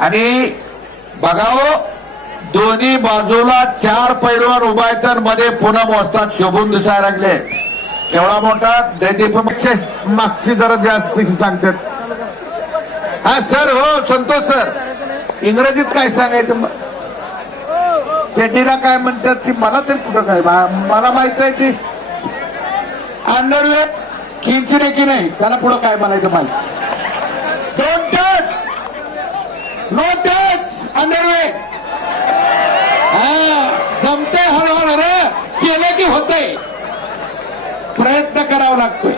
आणि बघाओ दोन्ही बाजूला चार पैलवान उभा आहेत तर मध्ये पुन्हा मोजतात शोभून दिसायला लागले. एवढा मोठा? दैनिक मागची जरा जास्त सांगतात. हा सर हो संतोष सर. इंग्रजीत काय सांगायचं चेटीला काय म्हणतात की मला तरी कुठं काय मला माहीत आहे की अंडरवेअर किंचिने की नाही? त्याला पुढं काय म्हणायचं माहिती? टच नो टच अंडरवे हा जमते हळूहळू रे. केले की होते प्रयत्न करावा लागतोय.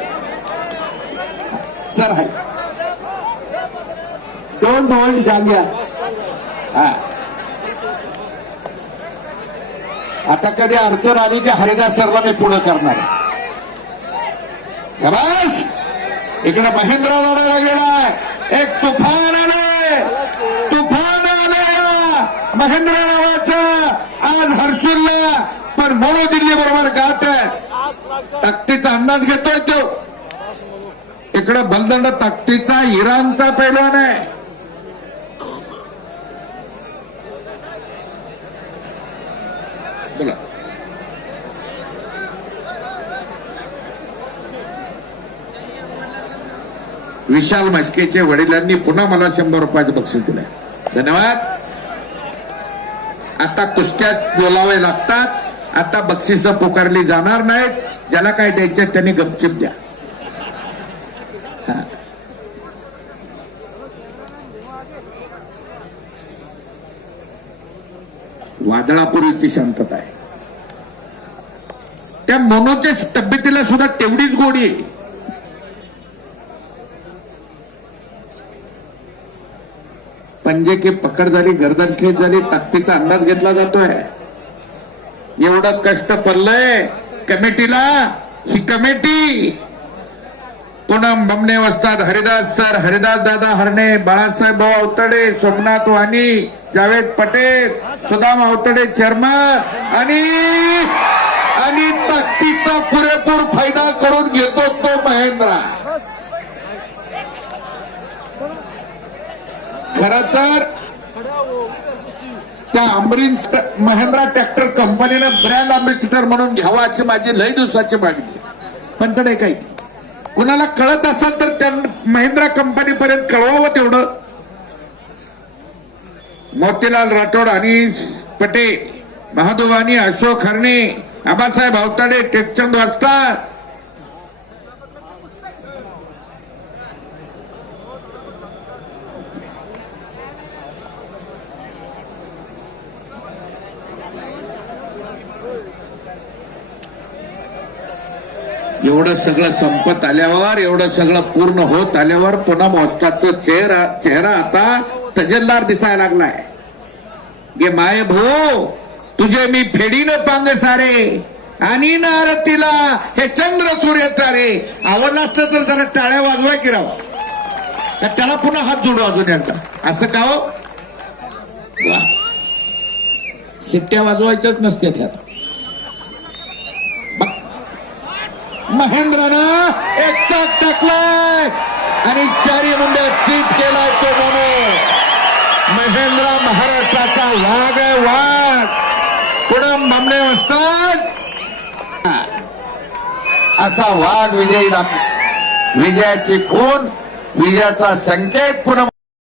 सर आहे डोंट होल्ड जाग्या हा. आता कधी अडचण आली की हरिदास सरला मी पुढं करणार. इकडे महेंद्र लढायला गेलाय. एक तुफान आलाय. महेंद्र नावाचा आज हर्षुलला पण मोनो दिल्ली बरोबर गात आहे. ताकदीचा अंदाज घेतोय तो. इकडे बलदंड ताकदीचा इराणचा पैलवान आहे. बोला. विशाल मस्केचे वडिलांनी पुन्हा मला शंभर रुपयाचं बक्षीस दिलंय. धन्यवाद. आता कुस्त्यात बोलावे लागतात. आता बक्षिस पुकारली जाणार नाहीत. ज्याला काय द्यायचे त्यांनी गपचिप द्या. वादळापूर्वीची शांतता आहे. त्या मनोच्या तब्येतीला सुद्धा तेवढीच गोडी आहे. पंजे की पकड झाली गर्दन खेच झाली ताकदीचा अंदाज घेतला जातोय. एवढं कष्ट पडलंय कमिटीला ही कमिटी. पूनम बमणे वस्ताद हरिदास सर हरिदास दादा हरणे बाळासाहेब भाऊ अवतडे सोमनाथ वाणी जावेद पटेल सुदाम अवतडे चेअरमन आणि आणि ताकदीचा खर तर त्या अमरीन महिंद्रा ट्रॅक्टर कंपनीला ब्रँड अम्बेसिडर म्हणून घ्यावा अशी माझी लय दिवसाची मागणी पण कडे काही कुणाला कळत असेल तर त्या महिंद्रा कंपनी पर्यंत कळवावं तेवढं. मोतीलाल राठोड आणि पटेल महादुवानी अशोक हरणे आबासाहेब अवताडे टेकचंद वाजता एवढं सगळं संपत आल्यावर एवढं सगळं पूर्ण होत आल्यावर पुन्हा मोस्ताचा चेहरा चेहरा आता तजेलदार दिसायला लागलाय. गे माय भाऊ हो, तुझे मी फेडीनं पांग सारे आणि नारतीला हे चंद्र सूर्य तारे. आवडलं असतं तर जरा टाळ्या वाजवाय की राव. त्याला पुन्हा हात जोडू अजून यांचा असं का हो? शिट्ट्या वाजवायच्याच नसत्या त्यात महेंद्रनं एक चाक टाकलाय. आणि चारी मुंड्या चीत केलाय तो म्हणून महेंद्र महाराष्ट्राचा वाघ आहे वाघ. पुढे मामणे असतात. असा वाघ विजयी दाखव. विजयाची खून विजयाचा संकेत पुन्हा